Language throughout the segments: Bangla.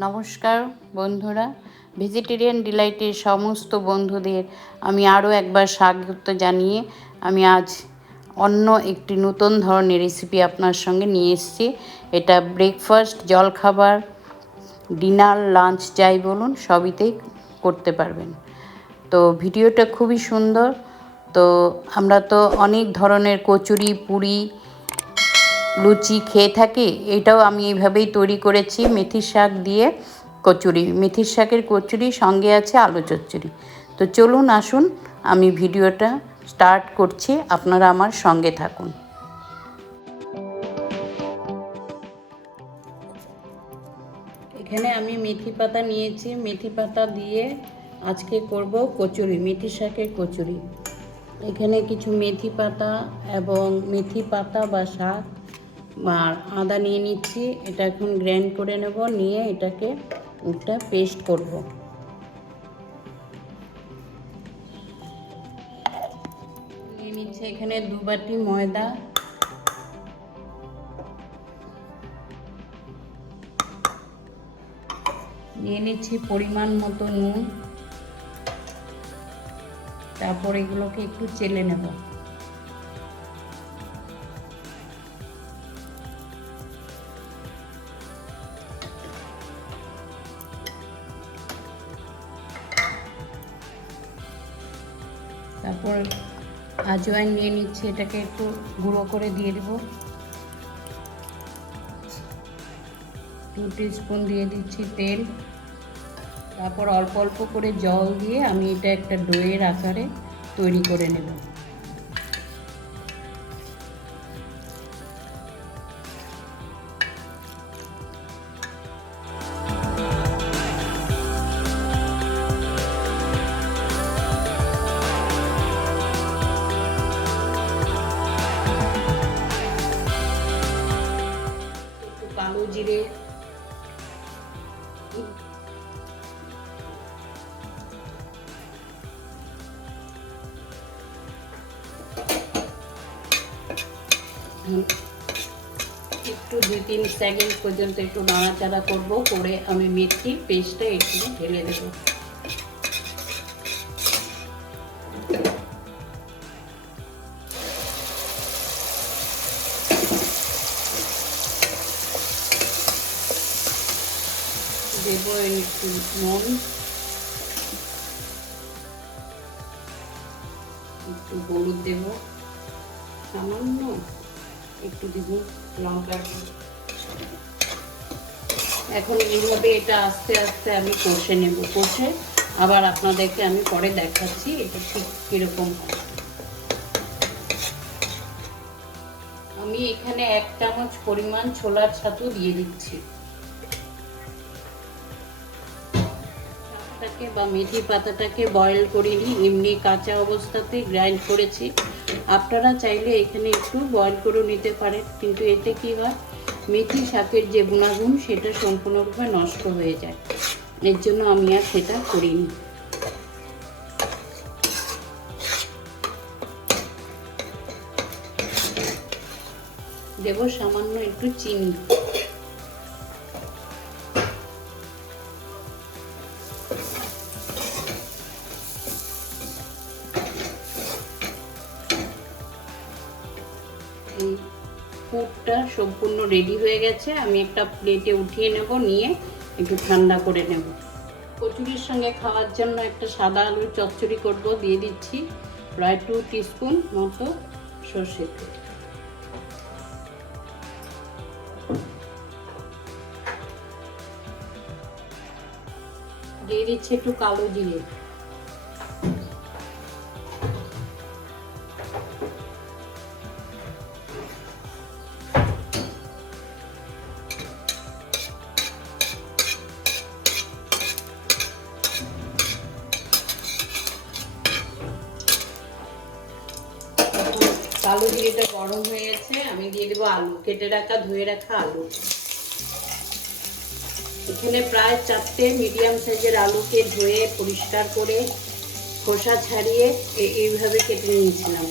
নমস্কার, বন্ধুরা। ভেজিটেরিয়ান ডিলাইটের সমস্ত বন্ধুদের আমি আরও একবার স্বাগত জানিয়ে আমি আজ অন্য একটি নতুন ধরনের রেসিপি আপনার সঙ্গে নিয়ে এসেছি। এটা ব্রেকফাস্ট জলখাবার ডিনার লাঞ্চ যাই বলুন, সবইতেই করতে পারবেন। তো ভিডিওটা খুবই সুন্দর। তো আমরা তো অনেক ধরনের কচুরি, পুরি লুচি খেয়ে থাকি, এটাও আমি এইভাবেই তৈরি করেছি মেথির শাক দিয়ে কচুরি। মেথির শাকের কচুরি, সঙ্গে আছে আলু চচ্চড়ি। তো চলুন, আসুন, আমি ভিডিওটা স্টার্ট করছি, আপনারা আমার সঙ্গে থাকুন। এখানে আমি মেথি পাতা নিয়েছি, মেথি পাতা দিয়ে আজকে করব কচুরি, মেথি শাকের কচুরি। এখানে কিছু মেথি পাতা এবং মেথি পাতা বা শাক আর আদা নিয়ে নিচ্ছি। এটা এখন গ্র্যান্ড করে নেব, নিয়ে এটাকে একটা পেস্ট করব। নিয়ে নিচ্ছে এখানে দু বাটি ময়দা। নিয়ে নিচ্ছি পরিমাণ মতো নুন। তারপর এগুলোকে একটু চেলে নেব। তারপর আজওয়াইন নিয়ে নিচ্ছি, এটাকে একটু গুঁড়ো করে দিয়ে দেব। টু স্পুন দিয়ে দিচ্ছি তেল। তারপর অল্প অল্প করে জল দিয়ে আমি এটা একটা ডোয়ের আকারে তৈরি করে নেব। একটু দুই তিন সেকেন্ড পর্যন্ত একটু নাড়াচাড়া করব, করে আমি মেথির পেস্টটা একটু ঢেলে দেবো। দেব একটু নুন। একটু হলুদ দেব। সামান্য একটু দিব, লঙ্কা এখন এইভাবে এটা আস্তে আস্তে আমি কষে নেব, কষে আবার আপনাদেরকে আমি পরে দেখাচ্ছি এটা ঠিক কীরকম আমি এখানে এক চামচ পরিমাণ ছোলার ছাতু দিয়ে দিচ্ছি। বা মেথি পাতাটাকে বয়েল করিনি এমনি কাঁচা অবস্থাতে গ্রাইন্ড করেছি। আপনারা চাইলে এখানে একটু বয়েল করে নিতে পারেন, কিন্তু এতে কি হয়? মেথি শাকের যে গুণাগুণ, সেটা সম্পূর্ণরূপে নষ্ট হয়ে যায়। এর জন্য আমি আর সেটা করিনি। দেব সামান্য একটু চিনি। পুরটা সম্পূর্ণ রেডি হয়ে গেছে। আমি একটা প্লেটে উঠিয়ে নেব, নিয়ে একটু ঠান্ডা করে নেব। কচুরির সঙ্গে খাওয়ার জন্য একটা সাদা আলুর চচ্চড়ি করব, দিয়ে দিচ্ছি প্রায় টু টিস্পুন মতো সর্ষে দিয়ে দিচ্ছি একটু কালো জিরে। কালো জিরেটা গরম হয়ে গেছে আমি দিয়ে দেবো আলু। কেটে রাখা, ধুয়ে রাখা আলু। এখানে প্রায় চারটে মিডিয়াম সাইজের আলুকে ধুয়ে, পরিষ্কার করে, খোসা ছাড়িয়ে এইভাবে কেটে নিয়েছিলাম।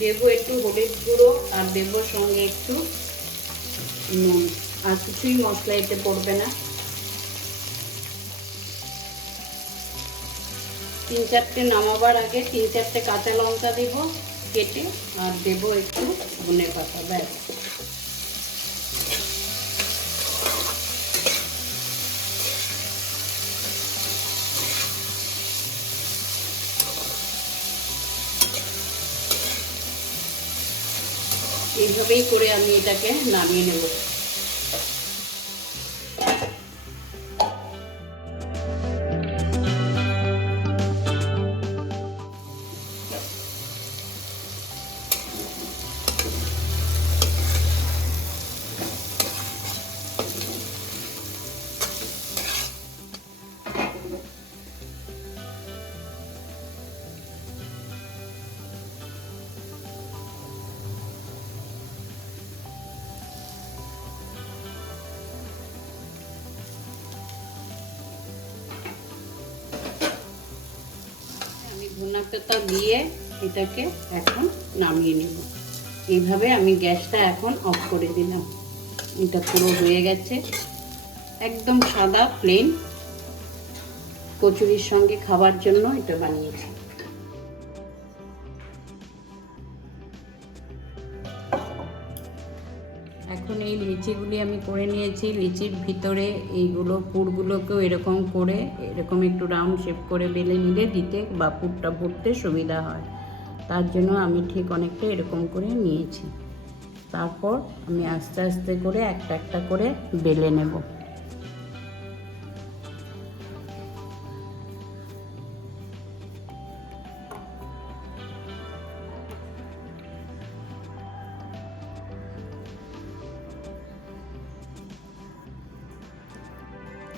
দেবো একটু হলুদ গুঁড়ো আর দেবো সঙ্গে একটু নুন। আর কিছুই মশলা এতে পড়বে না। তিন চারটে নামাবার আগে তিন চারটে কাঁচা লঙ্কা দেবো, কেটে আর দেবো একটু ধনে পাতা, ব্যাস। এইভাবেই করে আমি এটাকে নামিয়ে নেব। ধনা দিয়ে এটাকে এখন নামিয়ে নেব। এইভাবে আমি গ্যাসটা এখন অফ করে দিলাম। এটা পুরো হয়ে গেছে। একদম সাদা প্লেন কচুরির সঙ্গে খাবার জন্য এটা বানিয়েছি। এই লিচিগুলি আমি করে নিয়েছি। লিচির ভিতরে এইগুলো পুরগুলোকেও এরকম করে, এরকম একটু রাউন্ড শেপ করে বেলে নিলে দিতে বা পুরটা ভরতে সুবিধা হয়। তার জন্য আমি ঠিক অনেকটা এরকম করে নিয়েছি। তারপর আমি আস্তে আস্তে করে একটা একটা করে বেলে নেব।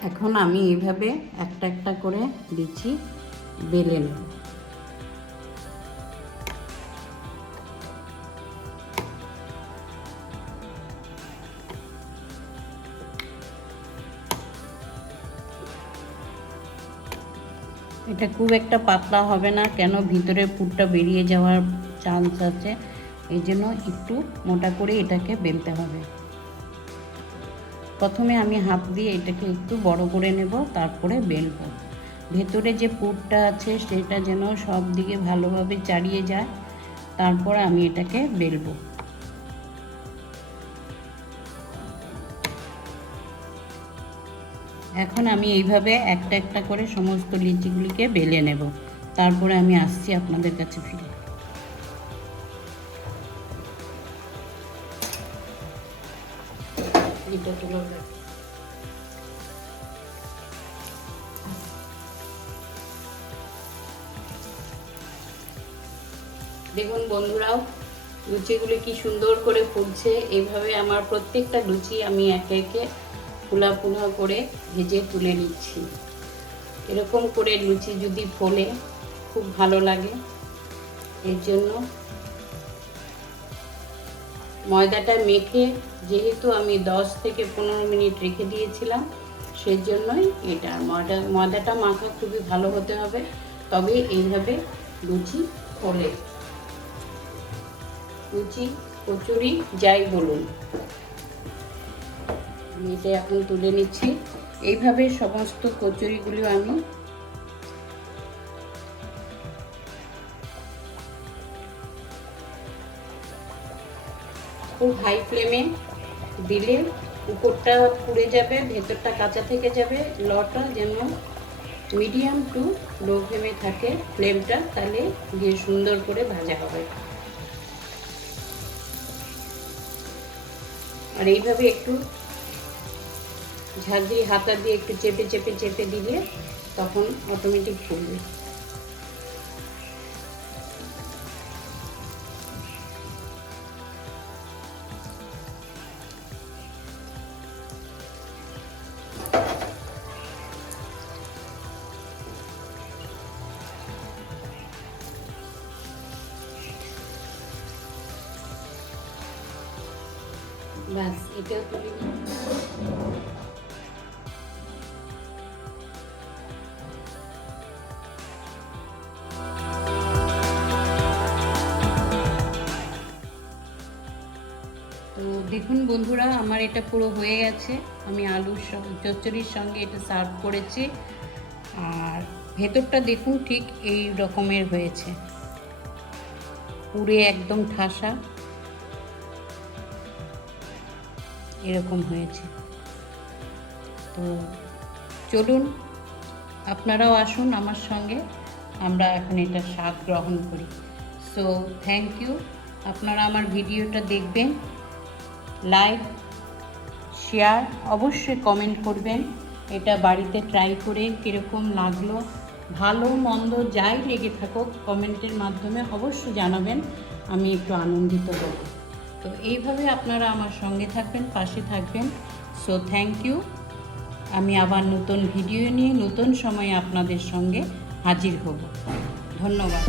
এখন আমি এইভাবে একটা একটা করে লিচি বেলে নেব। এটা খুব একটা পাতলা হবে না, কেন ভিতরে পুরটা বেরিয়ে যাওয়ার চান্স আছে। এই জন্য একটু মোটা করে এটাকে বেলতে হবে। প্রথমে আমি হাত দিয়ে এটাকে একটু বড় করে নেব, তারপরে বেলবো। ভেতরে যে পুরটা আছে সেটা যেন সব দিকে ভালোভাবে চাড়িয়ে যায়, তারপর আমি এটাকে বেলবো। এখন আমি এইভাবে একটা একটা করে সমস্ত লিচিগুলিকে বেলে নেব। তারপরে আমি আসছি আপনাদের কাছে ফিরে। এটা তুলো দেখুন বন্ধুরাও, লুচিগুলি কি সুন্দর করে ফুলছে। এইভাবে আমার প্রত্যেকটা লুচি আমি একে একে ফুলা ফুলা করে ভেজে তুলে নিচ্ছি। এরকম করে লুচি যদি ফোলে, খুব ভালো লাগে। এর জন্য ময়দাটা মেখে যেহেতু আমি দশ থেকে পনেরো মিনিট রেখে দিয়েছিলাম সেই জন্যই এটা। ময়দা, ময়দাটা মাখা খুবই ভালো হতে হবে, তবে এইভাবে লুচি ফোলে লুচি, কচুরি, যাই বলুন। আমি এটা এখন তুলে নিচ্ছি। এইভাবে সমস্ত কচুরিগুলো আমি খুব হাই ফ্লেমে দিলে উপরটা পুড়ে যাবে, ভেতরটা কাঁচা থেকে যাবে। লটা যেন মিডিয়াম টু লো ফ্লেমে থাকে ফ্লেমটা তাহলে দিয়ে সুন্দর করে ভাজা হবে। আর এইভাবে একটু ঝাঁঝরি হাতা দিয়ে একটু চেপে চেপে চেপে দিলে তখন অটোমেটিক ফুলবে। ব্যাস y তুলে নিই তো দেখুন বন্ধুরা, আমার এটা পুরো হয়ে গেছে। আমি আলুর সঙ্গে চচ্চড়ির সঙ্গে এটা সার্ভ করেছি। আর ভেতরটা দেখুন ঠিক এই রকমের হয়েছে। পুরে একদম ঠাসা। এরকম হয়েছে। তো চলুন, আপনারাও আসুন আমার সঙ্গে, আমরা এখন এটা স্বাদ গ্রহণ করি। সো থ্যাংক ইউ আপনারা আমার ভিডিওটা দেখবেন লাইক শেয়ার অবশ্যই কমেন্ট করবেন। এটা বাড়িতে ট্রাই করে কীরকম লাগল, ভালো, মন্দ, যাই লেগে থাকুক কমেন্টের মাধ্যমে অবশ্যই জানাবেন। আমি একটু আনন্দিত হব তো এইভাবে আপনারা আমার সঙ্গে থাকবেন, পাশে থাকবেন। সো থ্যাংক ইউ আমি আবার নতুন ভিডিও নিয়ে নতুন সময়ে আপনাদের সঙ্গে হাজির হব। ধন্যবাদ।